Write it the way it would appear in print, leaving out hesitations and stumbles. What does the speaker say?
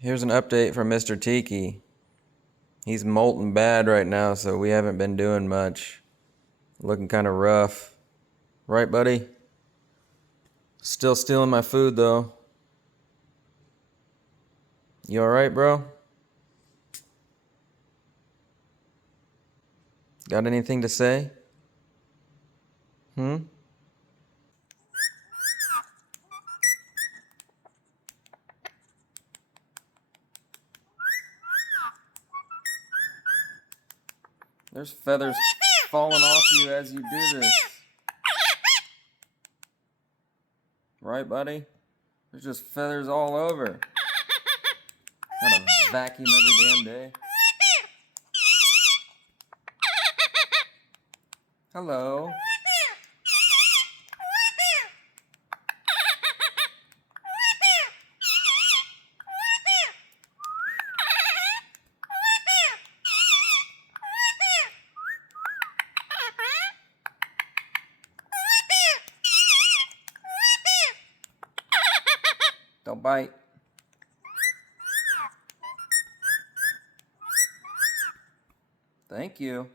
Here's an update from Mr. Tiki. He's molten bad right now, so we haven't been doing much. Looking kind of rough. Right, buddy? Still stealing my food, though. You alright, bro? Got anything to say? There's feathers falling off you as you do this. Right, buddy? There's just feathers all over. Gotta vacuum every damn day. Hello. Don't bite. Thank you.